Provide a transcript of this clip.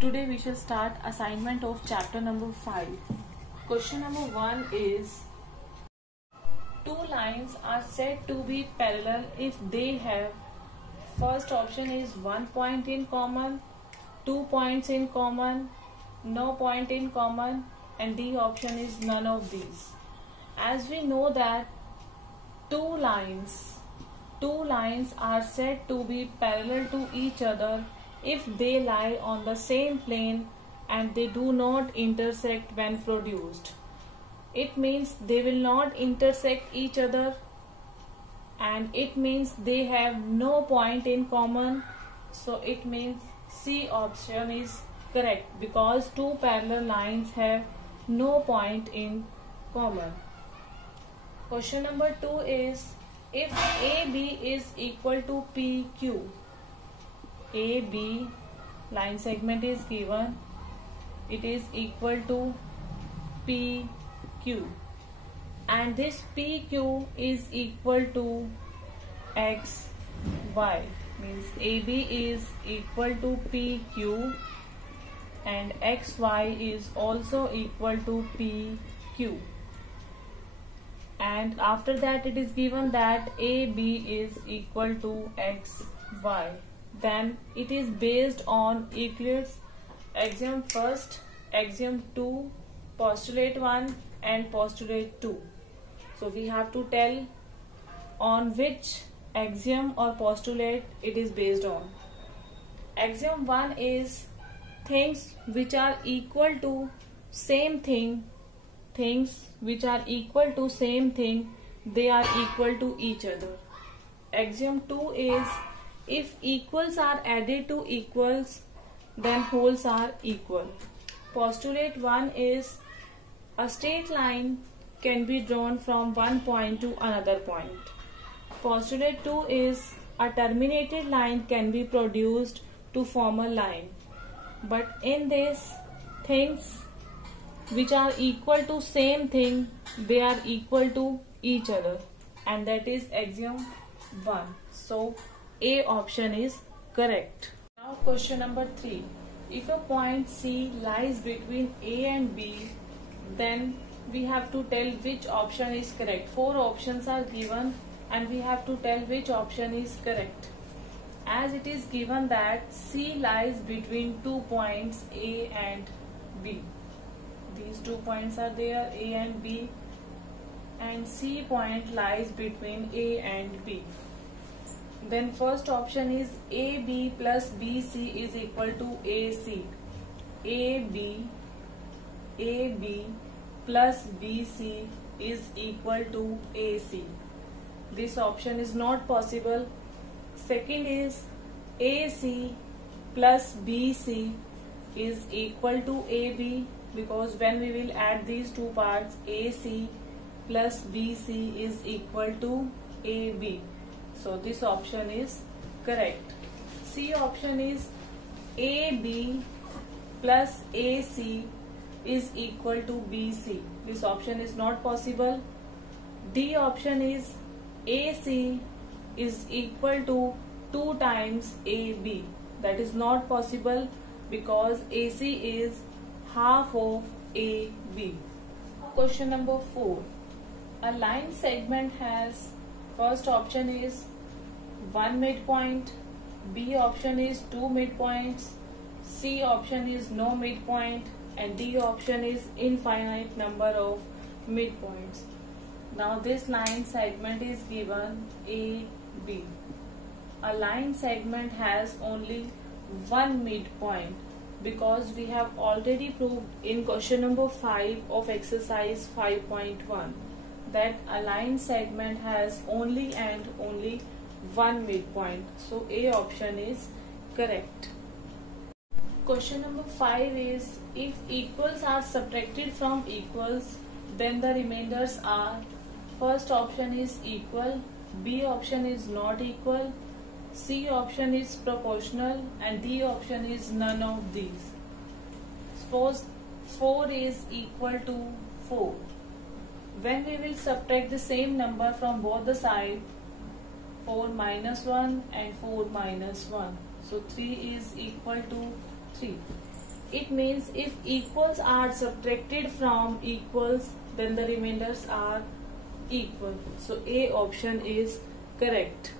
Today we shall start assignment of chapter number 5. Question number 1 is, two lines are said to be parallel if they have, first option is 1 point in common, 2 points in common, no point in common, and D option is none of these. As we know that two lines are said to be parallel to each other if they lie on the same plane and they do not intersect when produced. It means they will not intersect each other, and it means they have no point in common. So it means C option is correct because two parallel lines have no point in common. Question number 2 is, if AB is equal to PQ, AB line segment is given, it is equal to PQ, and this PQ is equal to XY, means AB is equal to PQ and XY is also equal to PQ, and after that it is given that AB is equal to XY. Then it is based on Euclid's axiom first, axiom 2, postulate 1 and postulate 2. So we have to tell on which axiom or postulate it is based on. Axiom 1 is, things which are equal to same thing, they are equal to each other. Axiom 2 is, if equals are added to equals, then wholes are equal. Postulate 1 is, a straight line can be drawn from one point to another point. Postulate 2 is, a terminated line can be produced to form a line. But in this, things which are equal to same thing, they are equal to each other, and that is axiom 1. So A option is correct. Now question number 3. If a point C lies between A and B, then we have to tell which option is correct. 4 options are given and we have to tell which option is correct. As it is given that C lies between 2 points A and B. These 2 points are there, A and B, and C point lies between A and B. Then first option is AB plus BC is equal to AC. AB plus BC is equal to AC. This option is not possible. Second is AC plus BC is equal to AB, because when we will add these two parts, AC plus BC is equal to AB. So this option is correct. C option is AB plus AC is equal to BC. This option is not possible. D option is AC is equal to 2 times AB. That is not possible because AC is half of AB. Question number 4. A line segment has, first option is 1 midpoint, B option is 2 midpoints, C option is no midpoint, and D option is infinite number of midpoints. Now this line segment is given AB. A line segment has only one midpoint because we have already proved in question number 5 of exercise 5.1 that a line segment has only and only one midpoint. So A option is correct. Question number 5 is, if equals are subtracted from equals, then the remainders are, first option is equal, B option is not equal, C option is proportional, and D option is none of these. Suppose 4 is equal to 4. When we will subtract the same number from both the sides, 4 minus 1 and 4 minus 1. So 3 is equal to 3. It means if equals are subtracted from equals, then the remainders are equal. So A option is correct.